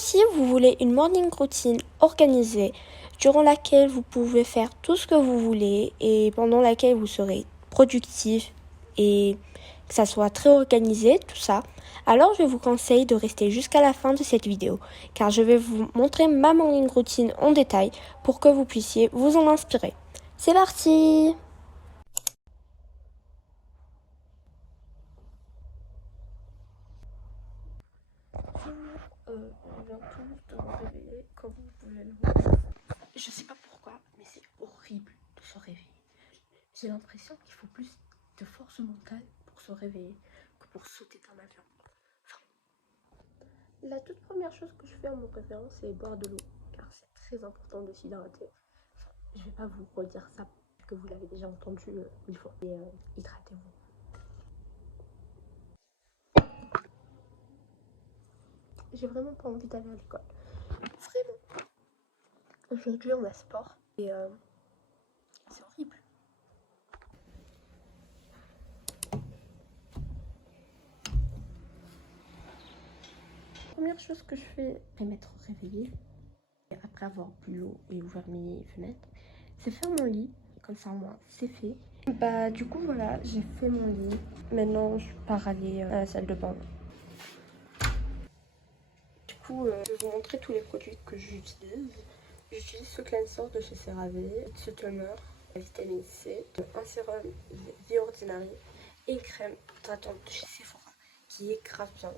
aussi vous voulez une morning routine organisée durant laquelle vous pouvez faire tout ce que vous voulez et pendant laquelle vous serez productif et que ça soit très organisé, tout ça, alors je vous conseille de rester jusqu'à la fin de cette vidéo car je vais vous montrer ma morning routine en détail pour que vous puissiez vous en inspirer. C'est parti! On vient tous de me réveiller, comme vous pouvez le voir. Je sais pas pourquoi, mais c'est horrible de se réveiller. J'ai l'impression qu'il faut plus de force mentale pour se réveiller que pour sauter d'un avion. Enfin, la toute première chose que je fais en me réveillant, c'est boire de l'eau, car c'est très important de s'hydrater. Enfin, je vais pas vous redire ça, que vous l'avez déjà entendu 1000 fois. Et hydratez-vous. J'ai vraiment pas envie d'aller à l'école. Vraiment. Aujourd'hui, on a sport et c'est horrible. La première chose que je fais après m'être réveillée, après avoir bu l'eau et ouvert mes fenêtres, c'est faire mon lit. Comme ça, moi, c'est fait. Bah, du coup, voilà, j'ai fait mon lit. Maintenant, je pars aller à la salle de bain. Du coup, je vais vous montrer tous les produits que j'utilise. J'utilise ce cleanser de chez CeraVe, ce toner, la vitamine C, un sérum The Ordinary et une crème hydratante de chez Sephora qui est grave bien.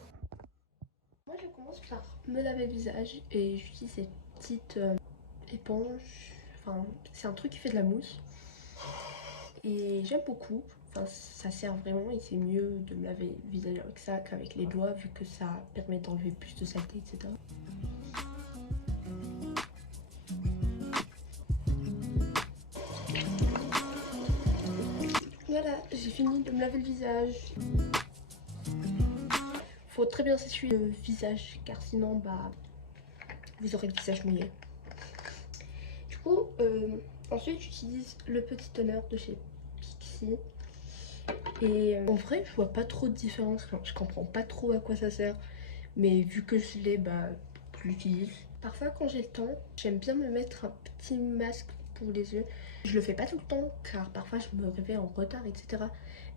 Moi, je commence par me laver le visage et j'utilise cette petite éponge. Enfin, c'est un truc qui fait de la mousse et j'aime beaucoup. Enfin, ça sert vraiment et c'est mieux de me laver le visage avec ça qu'avec les doigts vu que ça permet d'enlever plus de saleté, etc. Voilà, j'ai fini de me laver le visage. Faut très bien s'essuyer le visage car sinon bah vous aurez le visage mouillé. Du coup, ensuite j'utilise le petit toner de chez Pixi. Et en vrai, je vois pas trop de différence. Enfin, je comprends pas trop à quoi ça sert. Mais vu que je l'ai, bah je l'utilise. Parfois quand j'ai le temps, j'aime bien me mettre un petit masque pour les yeux. Je le fais pas tout le temps car parfois je me réveille en retard, etc.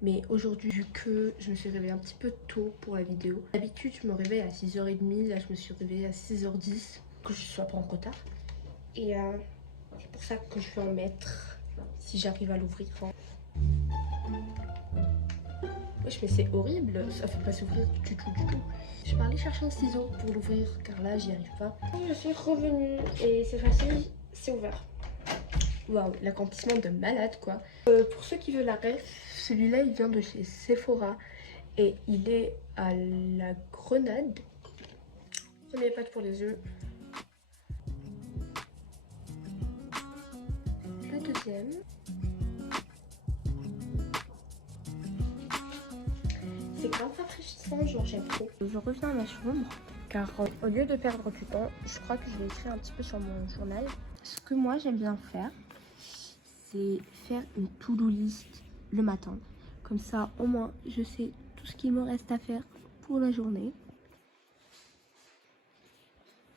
Mais aujourd'hui, vu que je me suis réveillée un petit peu tôt pour la vidéo, d'habitude je me réveille à 6h30, là je me suis réveillée à 6h10, que je sois pas en retard. Et c'est pour ça que je vais en mettre si j'arrive à l'ouvrir. Wesh, mais c'est horrible, ça fait pas s'ouvrir du tout. Je vais aller chercher un ciseau pour l'ouvrir car là j'y arrive pas. Je suis revenue et cette fois-ci c'est ouvert. Waouh, l'accomplissement de malade quoi. Pour ceux qui veulent la ref, celui-là il vient de chez Sephora et il est à la grenade. Premier pack pour les yeux. Le deuxième. C'est grave rafraîchissant, genre j'aime trop. Je reviens à ma chambre car au lieu de perdre du temps, je crois que je vais écrire un petit peu sur mon journal. Ce que moi j'aime bien faire, c'est faire une to-do list le matin. Comme ça, au moins, je sais tout ce qu'il me reste à faire pour la journée.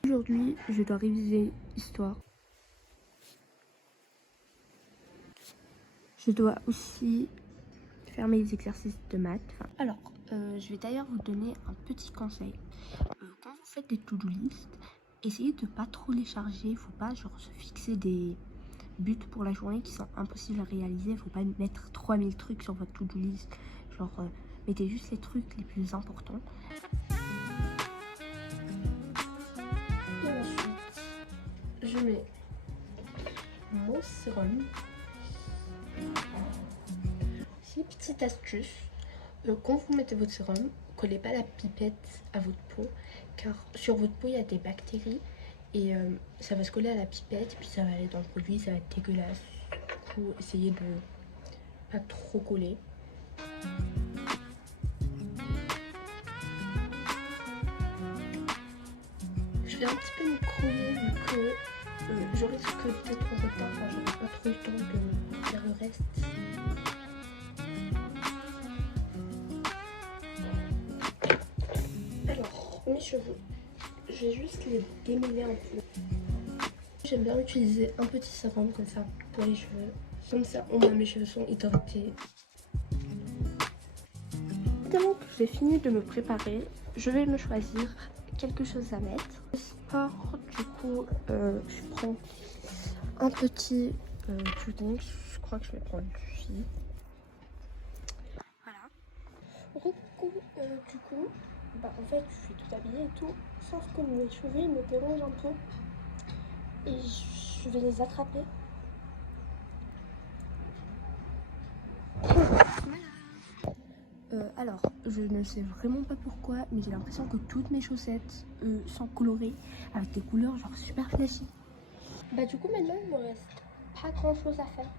Aujourd'hui, je dois réviser l'histoire. Je dois aussi faire mes exercices de maths. Alors, je vais d'ailleurs vous donner un petit conseil. Quand vous faites des to-do list, essayez de pas trop les charger. Faut pas genre se fixer des buts pour la journée qui sont impossibles à réaliser. Faut pas mettre 3000 trucs sur votre to-do list. Genre, mettez juste les trucs les plus importants. Et ensuite, je mets mon sérum. Si, petite astuce, quand vous mettez votre sérum, collez pas la pipette à votre peau, car sur votre peau il y a des bactéries et ça va se coller à la pipette, puis ça va aller dans le produit, ça va être dégueulasse. Du coup, essayez de pas trop coller. Je vais un petit peu me crever vu que je risque d'être en retard, enfin j'aurai pas trop le temps de faire le reste. Alors, mes cheveux, je vais juste les démêler un peu. J'aime bien utiliser un petit sérum comme ça pour les cheveux. Comme ça, au moins mes cheveux sont hydratés. Maintenant que j'ai fini de me préparer, je vais me choisir quelque chose à mettre. Le sport, du coup, je prends un petit pudding. Je crois que je vais prendre du fil. Voilà. Du coup, en fait, je suis tout habillée et tout, sauf que mes cheveux ils me dérangent un peu et je vais les attraper. Alors, je ne sais vraiment pas pourquoi, mais j'ai l'impression que toutes mes chaussettes sont colorées avec des couleurs genre super flashy. Du coup, maintenant, il me reste pas grand chose à faire.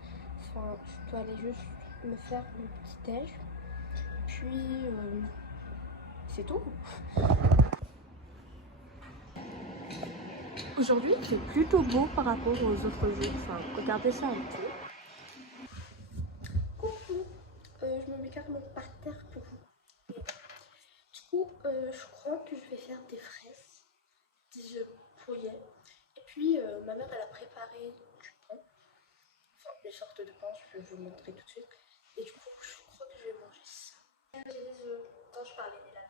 Enfin, je dois aller juste me faire le petit déj. Puis, c'est tout. Aujourd'hui, il fait plutôt beau par rapport aux autres jours. Enfin, regardez ça un peu. Coucou, je me mets carrément par terre pour vous. Du coup, je crois que je vais faire des fraises, des œufs brouillés. Et puis, ma mère, elle a préparé du pain. Enfin, une sorte de pain, je vais vous montrer tout de suite. Et du coup, je crois que je vais manger ça. J'ai des œufs dont je parlais de la veille.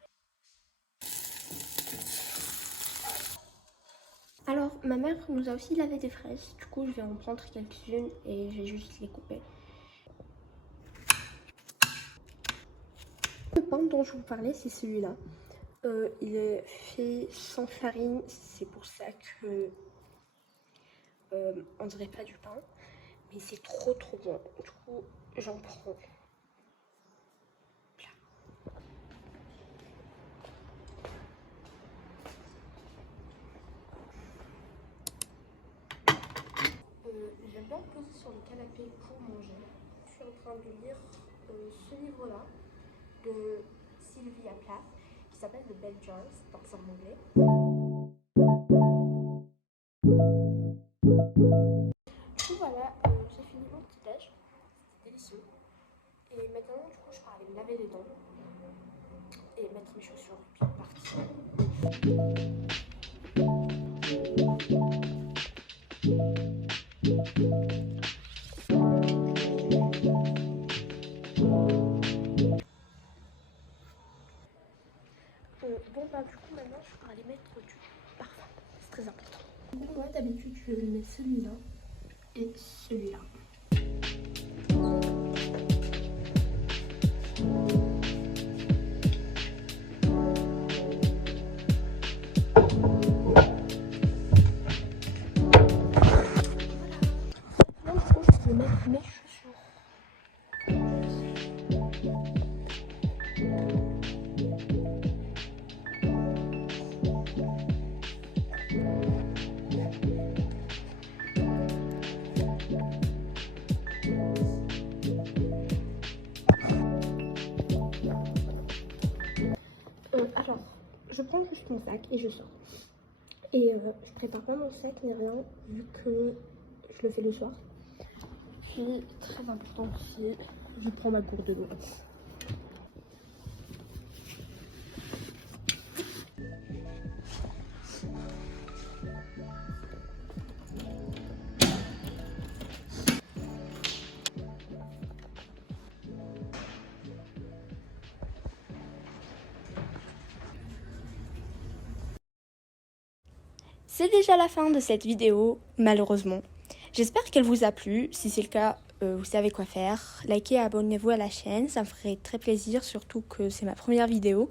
Alors, ma mère nous a aussi lavé des fraises. Du coup, je vais en prendre quelques-unes et je vais juste les couper. Le pain dont je vous parlais, c'est celui-là. Il est fait sans farine, c'est pour ça que on dirait pas du pain, mais c'est trop bon. Du coup, j'en prends. J'aime bien me poser sur le canapé pour manger. Je suis en train de lire ce livre-là de Sylvia Plath qui s'appelle The Bell Jars, donc c'est en anglais. Du coup, voilà, j'ai fini mon petit déj, c'était délicieux. Et maintenant, du coup, je pars aller me laver les dents et mettre mes chaussures et puis partir. Du coup, maintenant, je pars aller mettre du parfum. C'est très important. Moi, d'habitude, je mets celui-là et celui-là. Maintenant, je vais mettre mes chaussures. Alors, je prends juste mon sac et je sors. Et je prépare pas mon sac ni rien, vu que je le fais le soir. Puis, très important aussi, je prends ma gourde d'eau. C'est déjà la fin de cette vidéo, malheureusement. J'espère qu'elle vous a plu. Si c'est le cas, vous savez quoi faire. Likez et abonnez-vous à la chaîne, ça me ferait très plaisir, surtout que c'est ma première vidéo.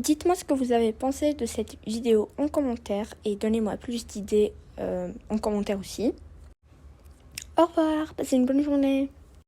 Dites-moi ce que vous avez pensé de cette vidéo en commentaire et donnez-moi plus d'idées en commentaire aussi. Au revoir, passez une bonne journée.